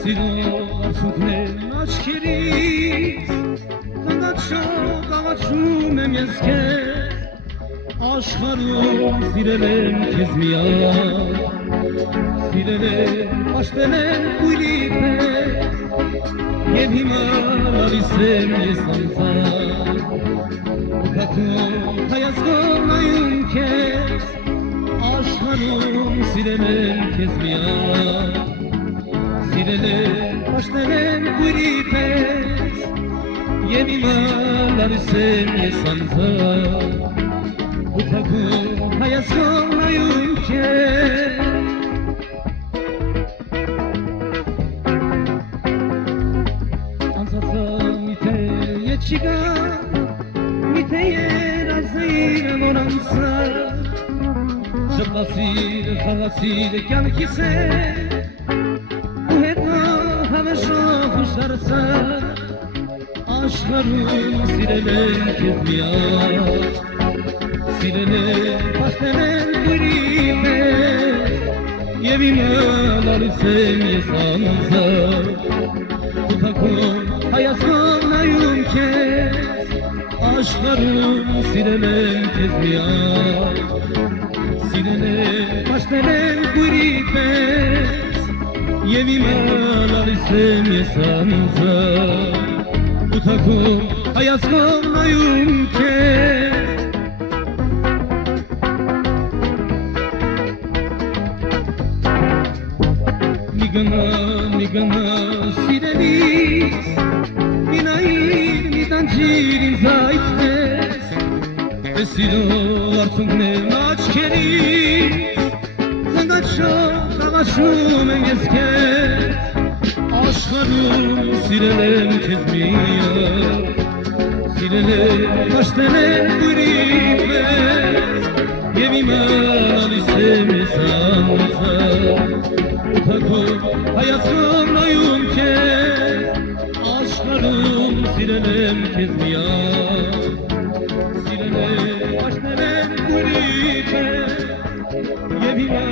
Սիրո արցունքներն աչքերից Կնգաչով աղաչում եմ ես քեզ Աշխարհում սիրել եմ քեզ միայն Սիրել եմ, պաշտել եմ կույրի պես Եվ հիմա լալիս եմ ես անձամբ Ուղղակում հայացքով նայում քեզ Աշխարհում սիրել եմ քեզ միայն Սիրել եմ, պաշտել եմ կույրի պես Եվ հիմա լալիս եմ ես անձամբ Ուղղակում հայացքով նայում քեզ Չիկա, միթե երազեիր որ անցար Շպասիր, խաղացիր կյանքիս է Ու հետո հավեշով ուշարցար Աշխարհում սիրել եմ քեզ միայն Սիրել եմ, պաշտել եմ կույրի պես Եվ հիմա լալիս եմ ես անձամբ Ուղղակում հայացքով նայում քեզ Աշխարհում սիրել եմ քեզ միայն Սիրել եմ, պաշտել եմ կույրի պես Եվ հիմա լալիս եմ ես անձամբ Ուղղակում հայացքով նայում քեզ Մի գնա սիրելիս Մի նայիր, մի տանջիր ինձ այդպես Ես սիրո արցունքներն աչքերից Զնգաչով աղաչում եմ ես քեզ Աշխարհում սիրել եմ քեզ միայն Սիրել եմ, պաշտել եմ կույրի պես Եվ հիմա լալիս եմ ես անձամբ Ուղղակում հայացքով նայում քեզ Աշխարհում սիրել եմ քեզ միայն Սիրել եմ, պաշտել եմ կույրի պես Եվ հիմա